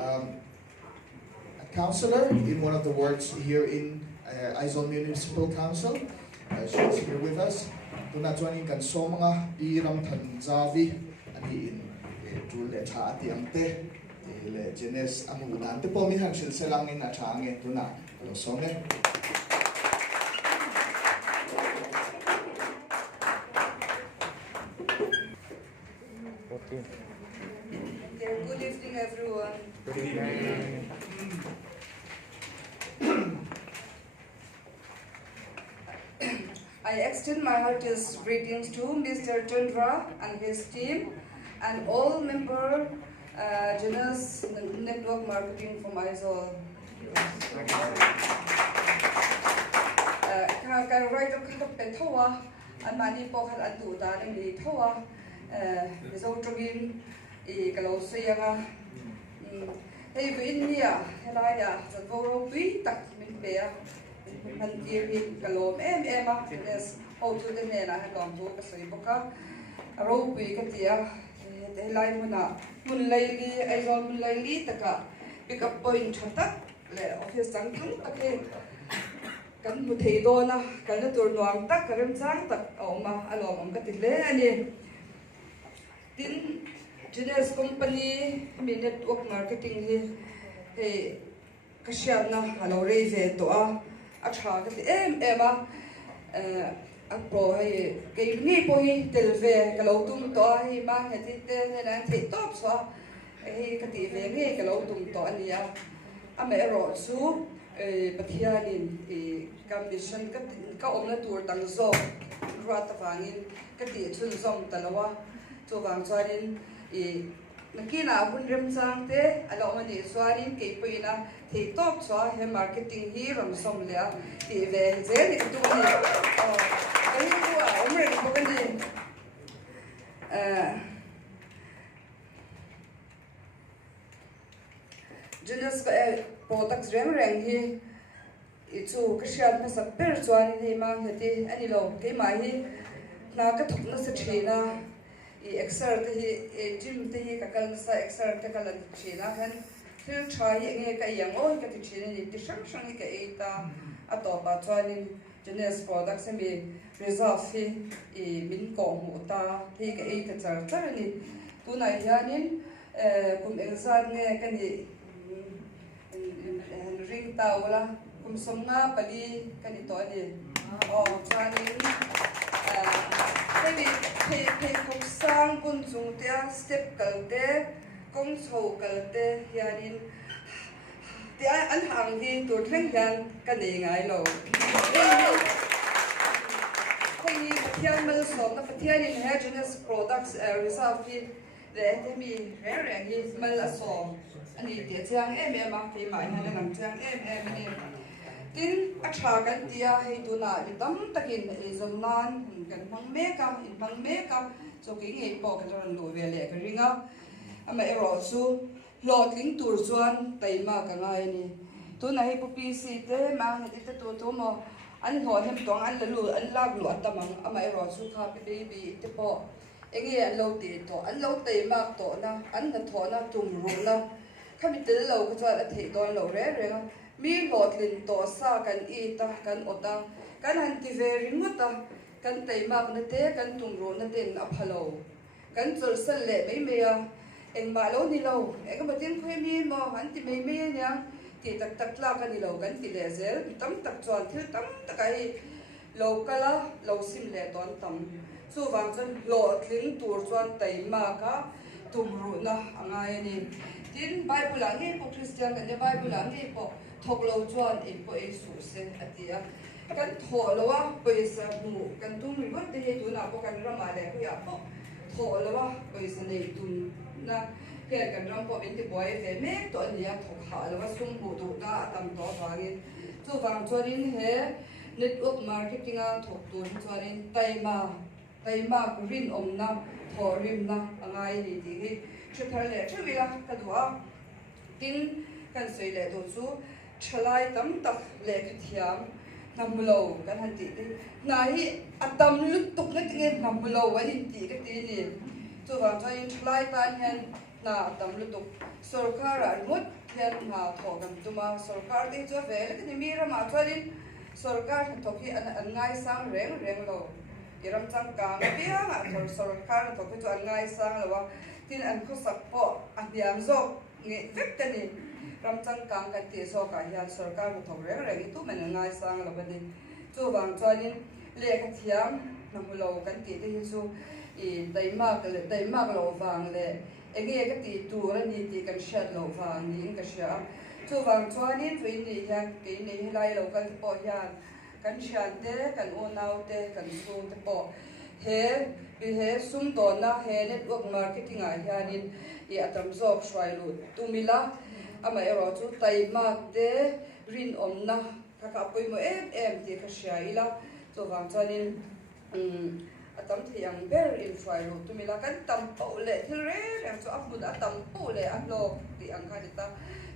a councillor in one of the wards here in Aizawl Municipal Council. She's here with us. Tuna chuanin kan so mga piram than zavi ani in tul le tha ti angte le jenes amunan te pomi han sil selang in athange tuna lo songe. Good evening, everyone. Good evening. I extend my heartiest greetings to Mr. Chandra and his team and all member Janus Network Marketing from Aizawl. Kan right of kat thawa an mani po khat an tu ta ning li thawa zo trogin I kalo sayanga hey ko india hela ya sa voro pi tak min pe han ti kalo em yes o tu de ne na ha tom tu ka sai boka ro pi ka tia helai muna mun laili Aizawl mun laili taka pick up point thata le office sang thang ake kan mu thei do na kan na tur nuang tak karam chang tak oma alom am ka ti le ani tin Genius company mi network marketing hi he kashian na halo raise to a tha ka ti a pro he ke ni po hi telve ka lo tum to hi ma he ti te ne na thei top so he ka ti ve nge ka lo tum to ania a me ro su pathianin commission ka om na tur tang zo rat wangin ka ti chun zom talawa to wang charin nakina hun rem sang te alo mani swarin ke poina the top chwa he marketing hi ram som le ti ve je ni tu ni ai ko umre ko kan ni Genius products rem reng hi chu kashian na sa per chwan ni mang heti ani lo ke mai hi na ka thok na sa thina exer te hi gym te hi ka kal sa exer te kal thina kan thil try nge ka yang oi ka ti thina ni ti sang sang ka eta atopa chwanin Genius products me resolve hi min ko mu ta hi ka eta char char ni tunai hianin kum exam nge kan ni ring tawla kum somnga pali kan ito ni chwanin Pei kong sang kun chung tia step kalte kong chou kalte hianin ti an hang hi tur thleng hian ka nei ngai lo hei ni pathian mal som na pathian in Genius products result hi le te mi re hi mal asom ani ti chang em a ti mai na nang chang em ni tin a tha kan tia hei tu na ni tam takin Aizawl nan kan mang me ka so ki nge po ka ron lo ve le ka ringa ama ero su lot ling tur chuan taima ka ngai ni tu na hi pu si te ma ni te tu mo an ho hem tong an lu an lag lu atamang ama ero su kha pe baby te po enge an lo ti to an lo taima to na an na tho na tum ru na khami tel lo ka chuan a thei don lo re mi lot lin to sa kan I ta kan ota kan han ti ve ringota kan taima na te kan tum ru na ten a phalo kan chul sal le me ya eng ba lo ni lo e ka batin khoi mi mo han ti me nya ti tak la kan ni lo kan ti le zel tam tak chuan thil tam takai lo kala lo sim le ton tam chu wang chan lo tling tur chuan taima ka tum ru na angai ni tin bible ang nge po Christian kan bible ang nge po thok lo chuan e po e su se atia kan tho lo wa paisa mu kan tum ri wat te tu na po kan rama le ko ya po tho lo wa paisa nei tun na ke kan ram po bin ti boy ve me to ni ya thok ha lo wa sum bu tu na atam to wangin chu wang chuanin he network marketing a thok tu chuanin taima rin om na tho rim na angai ni ti hi thar le thwila ka duwa tin kan sei le do chu thalai tam tak le ka thiam namulo kan han ti na hi atam lut tuk na tinge namulo wani ti ka ti ni chu wa chain thalai tan hen na tam lutuk sarkar mut thian ha thogan tuma sarkar te chu vele ni mira ma thalin sarkar thoki an ngai sang reng lo iram chang ka pia ma sarkar thoki chu an ngai sang lo tin an khosak po abiam zo nge vektani ram chang ka kan ti zo ka hian sarkar thok reng tu men ngai sang lo bani chu wang thalin le ka thiam na hulo kan ti te chu i daimak lo wang le enge ka ti tu ra ni ti kan shat lo wang ni ka sha chu wang chuanin tui ni hian ke ni helai lo kan po hian kan shan te kan o nau te kan su te po he sum to na he network marketing a hianin I atam zok shwai lu tumila ama ero chu daimak te rin om na ka poi mo em ti ka sha ila chu wang chuanin atam thiang ber in fai ro tumila kan tam po le thil re rem chu apud atam po le an lo ti ang kha ta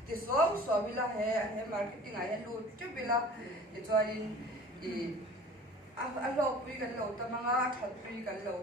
ti so bila he marketing a he lu chu bila ti chuanin I a lo pui kan lo ta manga that pui kan lo ta